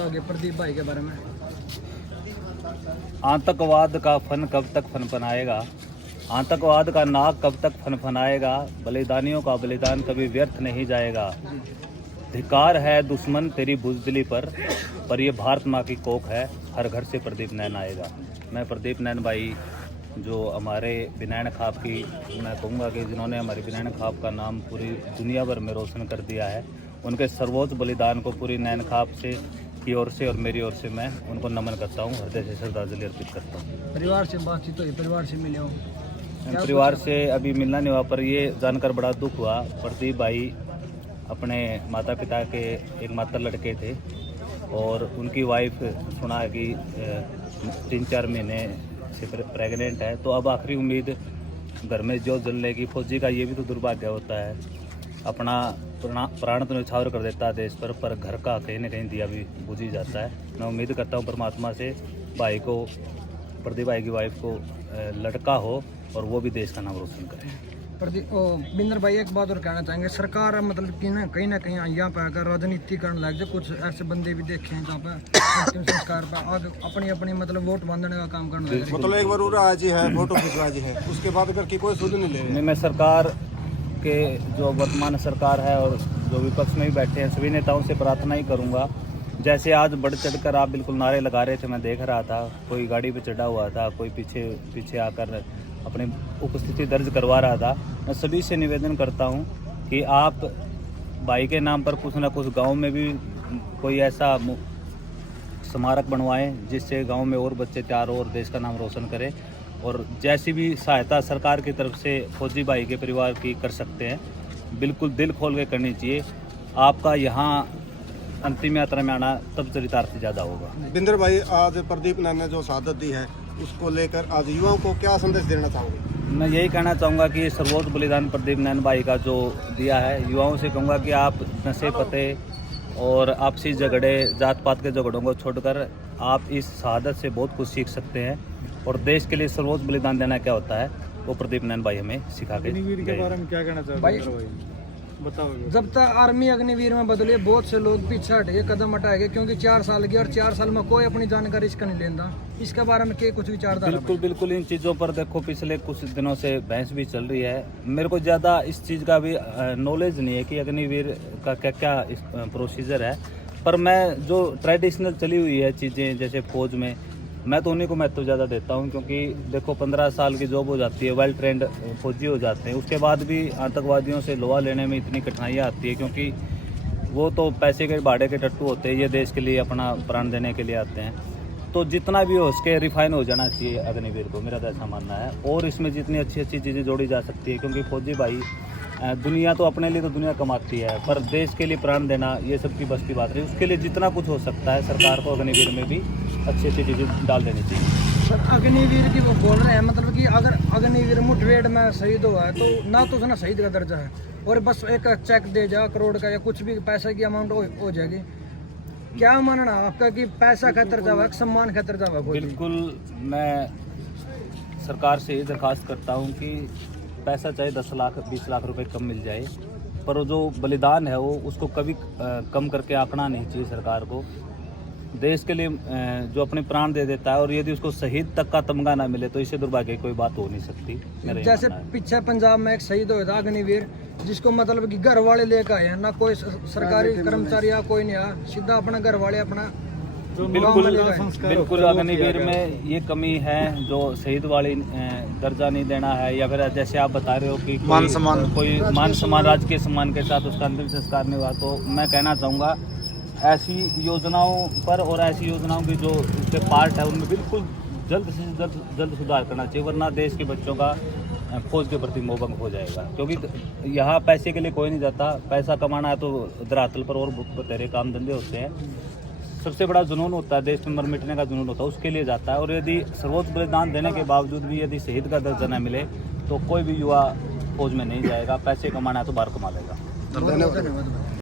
आगे प्रदीप भाई के बारे में। आतंकवाद का फन कब तक फनफनाएगा, आतंकवाद का नाक कब तक फनफनाएगा, बलिदानियों का बलिदान कभी व्यर्थ नहीं जाएगा। धिक्कार है दुश्मन तेरी बुज़दिली पर ये भारत माँ की कोख है, हर घर से प्रदीप नैन आएगा। मैं प्रदीप नैन भाई जो हमारे बिनैन खाप की, मैं कहूँगा कि जिन्होंने हमारी बिनैन खाप का नाम पूरी दुनिया भर में रोशन कर दिया है, उनके सर्वोच्च बलिदान को पूरी नैन खाप से की ओर से और मेरी ओर से मैं उनको नमन करता हूँ, हृदय से श्रद्धांजलि अर्पित करता हूँ। परिवार से बातचीत हुई, परिवार से मिले हो? परिवार से अभी मिलना नहीं हुआ, पर ये जानकर बड़ा दुख हुआ। प्रदीप भाई अपने माता पिता के एक मात्र लड़के थे और उनकी वाइफ सुना है कि 3-4 महीने से प्रेग्नेंट है, तो अब आखिरी उम्मीद घर में जो जलने की फौजी का ये भी तो दुर्भाग्य होता है, अपना प्राण तो न्यौछावर कर देता है देश पर घर का कहीं न कहीं दिया भी बुझ ही जाता है। मैं उम्मीद करता हूँ परमात्मा से भाई को, प्रदीप भाई की वाइफ को लड़का हो और वो भी देश का नाम रोशन करे। प्रदीप बिंदर भाई एक बात और कहना चाहेंगे, सरकार मतलब कि ना कहीं यहाँ पे अगर राजनीति करने लग जाए, कुछ ऐसे बंदे भी देखे हैं जहाँ पे अंतिम संस्कार पर आगे अपनी मतलब वोट बांधने का काम करने लगे। मतलब एक बार उड़ा जी है, फोटो खिंचवा जी है, उसके बाद करके कोई सुध नहीं ले रहे। मैं सरकार के जो वर्तमान सरकार है और जो विपक्ष में भी बैठे हैं सभी नेताओं से प्रार्थना ही करूंगा, जैसे आज बढ़ चढ़कर आप बिल्कुल नारे लगा रहे थे, मैं देख रहा था, कोई गाड़ी पे चढ़ा हुआ था, कोई पीछे आकर अपनी उपस्थिति दर्ज करवा रहा था। मैं सभी से निवेदन करता हूं कि आप भाई के नाम पर कुछ ना कुछ गांव में भी कोई ऐसा स्मारक बनवाएं जिससे गांव में और बच्चे तैयार हो और देश का नाम रोशन करें, और जैसी भी सहायता सरकार की तरफ से फौजी भाई के परिवार की कर सकते हैं, बिल्कुल दिल खोल के करनी चाहिए। आपका यहाँ अंतिम यात्रा में आना तब चरितार्थ ज़्यादा होगा। बिंदर भाई, आज प्रदीप नैन ने जो शहादत दी है उसको लेकर आज युवाओं को क्या संदेश देना चाहोगे? मैं यही कहना चाहूँगा कि सर्वोच्च बलिदान प्रदीप नैन भाई का जो दिया है, युवाओं से कहूँगा कि आप नशे पते और आपसी झगड़े, जात पात के झगड़ों को छोड़कर आप इस शहादत से बहुत कुछ सीख सकते हैं, और देश के लिए सर्वोच्च बलिदान देना क्या होता है वो प्रदीप नैन भाई हमें सिखा के अग्निवीर के बारे में क्या कहना चाहोगे भाई? बताओ। जब तक आर्मी अग्निवीर में बदले, बहुत से लोग पीछे हटे, कदम हटाएंगे, क्योंकि 4 साल की और 4 साल में कोई अपनी जानकारी इसका नहीं लेता। इसके बारे में क्या कुछ विचारधारा? बिल्कुल इन चीज़ों पर देखो, पिछले कुछ दिनों से बहस भी चल रही है। मेरे को ज़्यादा इस चीज़ का भी नॉलेज नहीं है कि अग्निवीर का क्या प्रोसीजर है, पर मैं जो ट्रेडिशनल चली हुई है चीज़ें जैसे फौज में, मैं तो उन्हीं को महत्व ज़्यादा देता हूं, क्योंकि देखो 15 साल की जॉब हो जाती है, वेल ट्रेंड फौजी हो जाते हैं, उसके बाद भी आतंकवादियों से लोहा लेने में इतनी कठिनाइयाँ आती है, क्योंकि वो तो पैसे के भाड़े के टट्टू होते हैं, ये देश के लिए अपना प्राण देने के लिए आते हैं। तो जितना भी हो सके रिफाइन हो जाना चाहिए अग्निवीर को, मेरा तो ऐसा मानना है, और इसमें जितनी अच्छी चीज़ें जोड़ी जा सकती है, क्योंकि फौजी भाई दुनिया तो अपने लिए तो दुनिया कमाती है, पर देश के लिए प्राण देना ये सबकी बस की बात है। उसके लिए जितना कुछ हो सकता है सरकार को अग्निवीर में भी अच्छी चीज़ें डाल देनी चाहिए। सर अग्निवीर की वो बोल रहे हैं, मतलब कि अगर अग्निवीर मुठभेड़ में शहीद हुआ है तो ना तो उसना शहीद का दर्जा है, और बस एक चेक दे जा करोड़ का या कुछ भी पैसे की अमाउंट हो जाएगी। क्या मानना आपका कि पैसा खातर जावा, सम्मान खातर जावा? बिल्कुल, मैं सरकार से ये दरख्वास्त करता हूँ कि पैसा चाहे 10 लाख 20 लाख रुपए कम मिल जाए, पर जो बलिदान है वो उसको कभी कम करके आंकना नहीं चाहिए सरकार को। देश के लिए जो अपने प्राण दे देता है और यदि उसको शहीद तक का तमगा ना मिले तो इससे दुर्भाग्य कोई बात हो नहीं सकती। जैसे पीछे पंजाब में एक शहीद हुआ था अग्निवीर, जिसको मतलब कि घर वाले लेकर आए हैं, ना कोई सरकारी कर्मचारी या कोई नहीं आया, सीधा अपना घर वाले अपना। बिल्कुल अग्निवीर में ये कमी है जो शहीद वाली दर्जा नहीं देना है, या फिर जैसे आप बता रहे हो कि कोई मान सम्मान राजकीय सम्मान के साथ उसका अंतिम संस्कार नहीं हुआ, तो मैं कहना चाहूँगा ऐसी योजनाओं पर और ऐसी योजनाओं की जो उसके पार्ट है उनमें बिल्कुल जल्द से जल्द सुधार करना चाहिए, वरना देश के बच्चों का फौज के प्रति मोहभंग हो जाएगा। क्योंकि यहाँ पैसे के लिए कोई नहीं जाता, पैसा कमाना है तो धरातल पर और बतेरे काम धंधे होते हैं। सबसे बड़ा जुनून होता है, देश में मर मिटने का जुनून होता है, उसके लिए जाता है। और यदि सर्वोच्च बलिदान देने के बावजूद भी यदि शहीद का दर्जा न मिले तो कोई भी युवा फौज में नहीं जाएगा। पैसे कमाना है तो बाहर कमा लेगा। धन्यवाद।